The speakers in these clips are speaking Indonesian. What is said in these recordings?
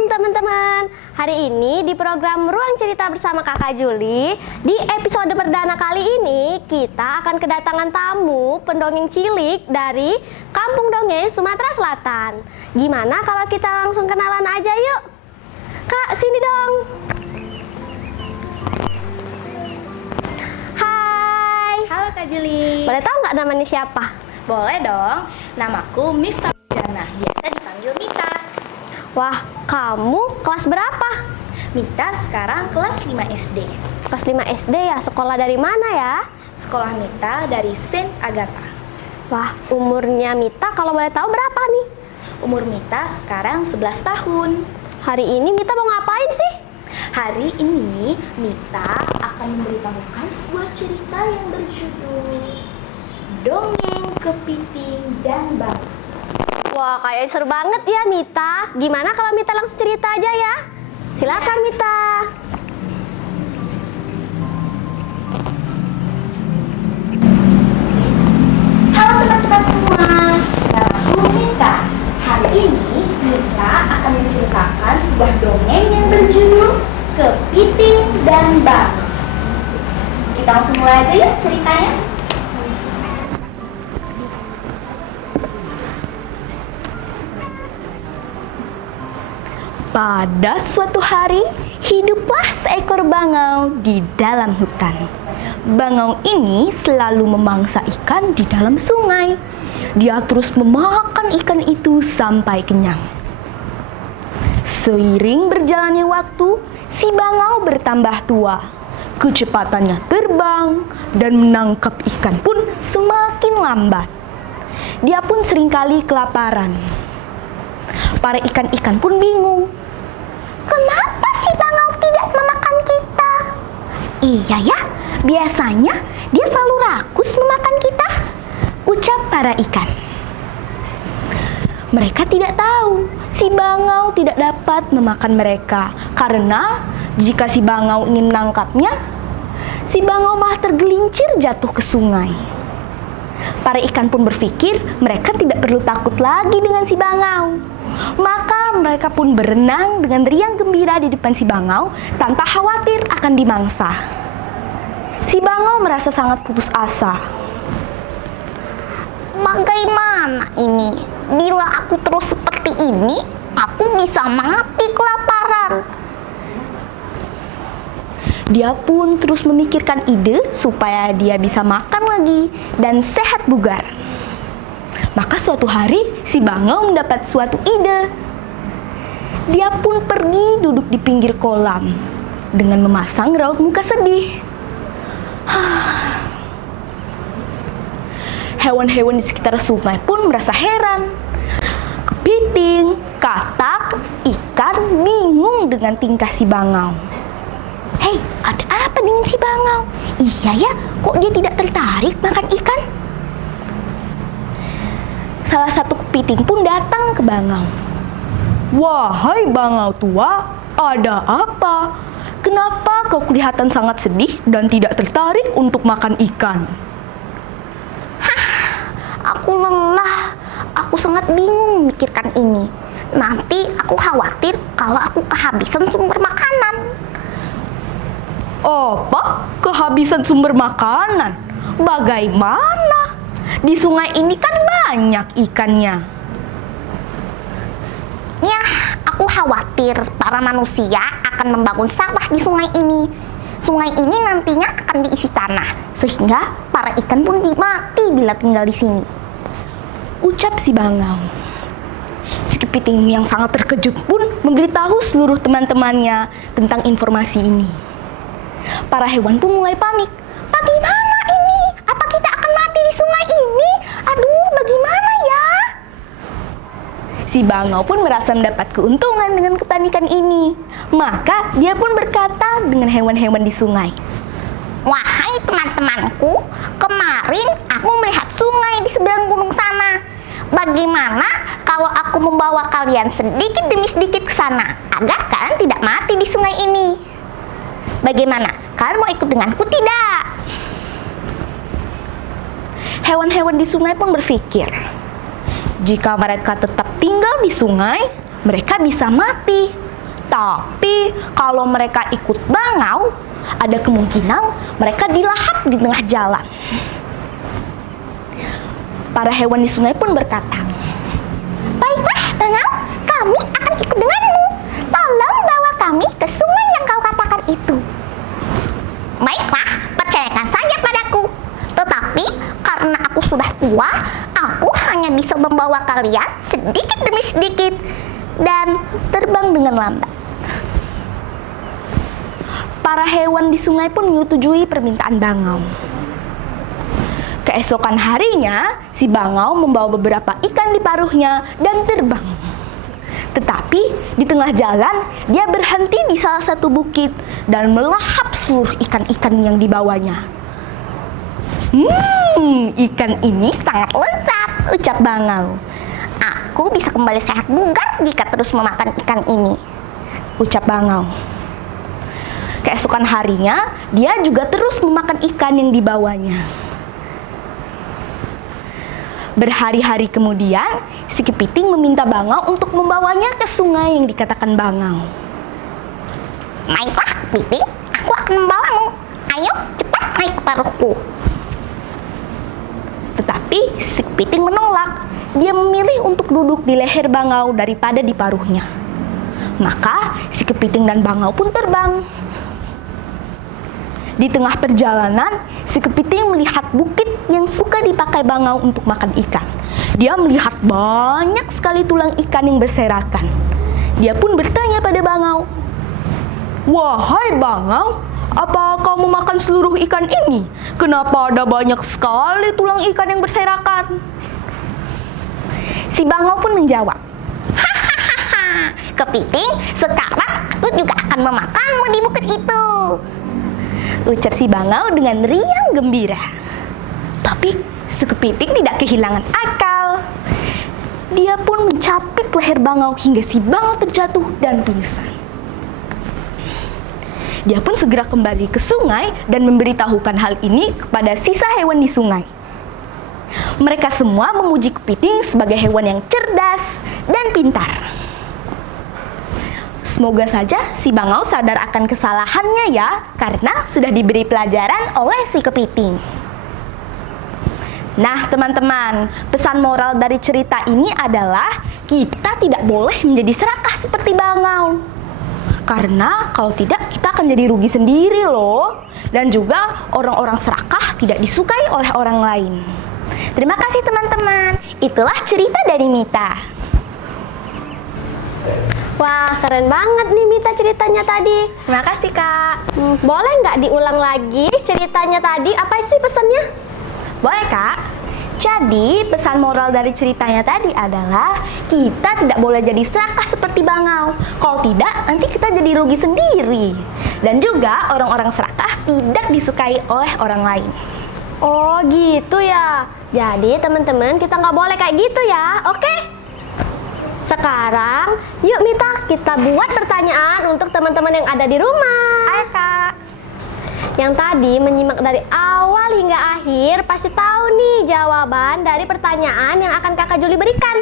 Shalom teman-teman. Hari ini di program Ruang Cerita bersama Kakak Juli, di episode perdana kali ini kita akan kedatangan tamu pendongeng cilik dari Kampung Dongeng Sumatera Selatan. Gimana kalau kita langsung kenalan aja yuk? Kak, sini dong. Hai. Halo Kak Juli. Boleh tahu nggak namanya siapa? Boleh dong. Namaku Miftah Jana, biasa dipanggil Mita. Wah, kamu kelas berapa? Mita sekarang kelas 5 SD. Kelas 5 SD ya? Sekolah dari mana ya? Sekolah Mita dari Saint Agatha. Wah, umurnya Mita kalau boleh tahu berapa nih? Umur Mita sekarang 11 tahun. Hari ini Mita mau ngapain sih? Hari ini Mita akan memberitahukan sebuah cerita yang berjudul Dongeng Kepiting dan Bangau. Wah, kayaknya seru banget ya Mita. Gimana kalau Mita langsung cerita aja ya? Silakan Mita. Halo teman-teman semua, namaku Mita. Hari ini Mita akan menceritakan sebuah dongeng yang berjudul Kepiting dan Bangau. Kita langsung mulai aja yuk ceritanya. Pada suatu hari, hiduplah seekor bangau di dalam hutan. Bangau ini selalu memangsa ikan di dalam sungai. Dia terus memakan ikan itu sampai kenyang. Seiring berjalannya waktu, si bangau bertambah tua. Kecepatannya terbang dan menangkap ikan pun semakin lambat. Dia pun seringkali kelaparan. Para ikan-ikan pun bingung. Kenapa si bangau tidak memakan kita? Iya ya, biasanya dia selalu rakus memakan kita, ucap para ikan. Mereka tidak tahu si bangau tidak dapat memakan mereka karena jika si bangau ingin menangkapnya, si bangau malah tergelincir jatuh ke sungai. Para ikan pun berpikir mereka tidak perlu takut lagi dengan si bangau. Maka mereka pun berenang dengan riang gembira di depan si bangau tanpa khawatir akan dimangsa. Si bangau merasa sangat putus asa. Bagaimana ini? Bila aku terus seperti ini, aku bisa mati kelaparan. Dia pun terus memikirkan ide supaya dia bisa makan lagi dan sehat bugar. Maka suatu hari si bangau mendapat suatu ide. Dia pun pergi duduk di pinggir kolam dengan memasang raut muka sedih. Hewan-hewan di sekitar sungai pun merasa heran. Kepiting, katak, ikan bingung dengan tingkah si bangau. Hei, ada apa dengan si bangau? Iya ya, kok dia tidak tertarik makan ikan? Salah satu kepiting pun datang ke bangau. Wahai bangau tua, ada apa? Kenapa kau kelihatan sangat sedih dan tidak tertarik untuk makan ikan? Aku lelah. Aku sangat bingung memikirkan ini. Nanti aku khawatir kalau aku kehabisan sumber makanan. Apa? Kehabisan sumber makanan? Bagaimana? Di sungai ini kan banyak ikannya. Ya, aku khawatir para manusia akan membangun sawah di sungai ini. Sungai ini nantinya akan diisi tanah, sehingga para ikan pun mati bila tinggal di sini, ucap si bangau. Si kepiting yang sangat terkejut pun memberitahu seluruh teman-temannya tentang informasi ini. Para hewan pun mulai panik. Bagaimana ini? Apa kita akan mati di sungai ini? Aduh, bagaimana ya? Si bangau pun merasa mendapat keuntungan dengan kepanikan ini. Maka dia pun berkata dengan hewan-hewan di sungai. Wahai teman-temanku, kemarin aku melihat sungai di seberang gunung sana. Bagaimana kalau aku membawa kalian sedikit demi sedikit ke sana, agar kalian tidak mati di sungai ini? Bagaimana? Kalian mau ikut denganku tidak? Hewan-hewan di sungai pun berpikir, jika mereka tetap tinggal di sungai, mereka bisa mati. Tapi kalau mereka ikut bangau, ada kemungkinan mereka dilahap di tengah jalan. Para hewan di sungai pun berkata, "Baiklah, bangau, kami akan ikut denganmu. Tolong bawa kami ke sungai yang kau katakan itu." "Baiklah, percayakan saja padaku. Tetapi karena aku sudah tua, aku hanya bisa membawa kalian sedikit demi sedikit dan terbang dengan lambat." Para hewan di sungai pun menyetujui permintaan bangau. Keesokan harinya, si bangau membawa beberapa ikan di paruhnya dan terbang. Tetapi di tengah jalan, dia berhenti di salah satu bukit dan melahap seluruh ikan-ikan yang dibawanya. Ikan ini sangat lezat," ucap bangau. "Aku bisa kembali sehat bugar jika terus memakan ikan ini," ucap bangau. Keesokan harinya, dia juga terus memakan ikan yang dibawanya. Berhari-hari kemudian, si kepiting meminta bangau untuk membawanya ke sungai yang dikatakan bangau. "Naiklah, kepiting, aku akan membawamu. Ayo, cepat naik ke paruhku." Tetapi si kepiting menolak. Dia memilih untuk duduk di leher bangau daripada di paruhnya. Maka si kepiting dan bangau pun terbang. Di tengah perjalanan, si kepiting melihat bukit yang suka dipakai bangau untuk makan ikan. Dia melihat banyak sekali tulang ikan yang berserakan. Dia pun bertanya pada bangau, "Wahai bangau, apa kamu makan seluruh ikan ini? Kenapa ada banyak sekali tulang ikan yang berserakan?" Si bangau pun menjawab, "Hahaha, kepiting, sekarang aku juga akan memakanmu di bukit itu," ucap si bangau dengan riang gembira. Tapi si kepiting tidak kehilangan akal. Dia pun mencapit leher bangau hingga si bangau terjatuh dan pingsan. Dia pun segera kembali ke sungai dan memberitahukan hal ini kepada sisa hewan di sungai. Mereka semua memuji kepiting sebagai hewan yang cerdas dan pintar. Semoga saja si bangau sadar akan kesalahannya ya, karena sudah diberi pelajaran oleh si kepiting. Nah teman-teman, pesan moral dari cerita ini adalah kita tidak boleh menjadi serakah seperti bangau. Karena kalau tidak kita akan jadi rugi sendiri loh. Dan juga orang-orang serakah tidak disukai oleh orang lain. Terima kasih teman-teman, itulah cerita dari Mita. Wah, keren banget nih Mita ceritanya tadi. Terima kasih Kak. Boleh nggak diulang lagi ceritanya tadi? Apa sih pesannya? Boleh Kak. Jadi pesan moral dari ceritanya tadi adalah kita tidak boleh jadi serakah seperti bangau. Kalau tidak, nanti kita jadi rugi sendiri. Dan juga orang-orang serakah tidak disukai oleh orang lain. Oh gitu ya. Jadi teman-teman kita nggak boleh kayak gitu ya, oke? Sekarang yuk Mita kita buat pertanyaan untuk teman-teman yang ada di rumah. Ayo Kak. Yang tadi menyimak dari awal hingga akhir pasti tahu nih jawaban dari pertanyaan yang akan Kakak Juli berikan.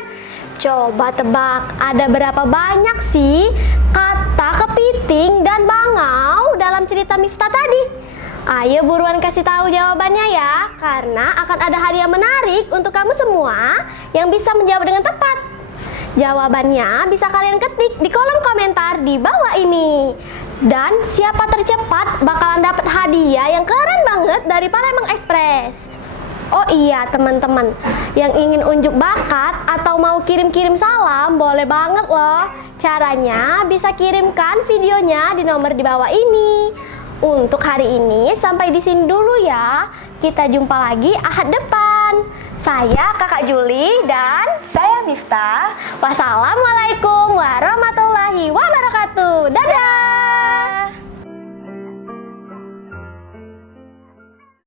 Coba tebak, ada berapa banyak sih kata kepiting dan bangau dalam cerita Miftah tadi? Ayo buruan kasih tahu jawabannya ya, karena akan ada hadiah menarik untuk kamu semua yang bisa menjawab dengan tepat. Jawabannya bisa kalian ketik di kolom komentar di bawah ini. Dan siapa tercepat bakalan dapat hadiah yang keren banget dari Palembang Express. Oh iya teman-teman, yang ingin unjuk bakat atau mau kirim-kirim salam boleh banget loh. Caranya bisa kirimkan videonya di nomor di bawah ini. Untuk hari ini sampai di sini dulu ya. Kita jumpa lagi Ahad depan. Saya Kakak Juli dan Saya Miftah. wassalamualaikum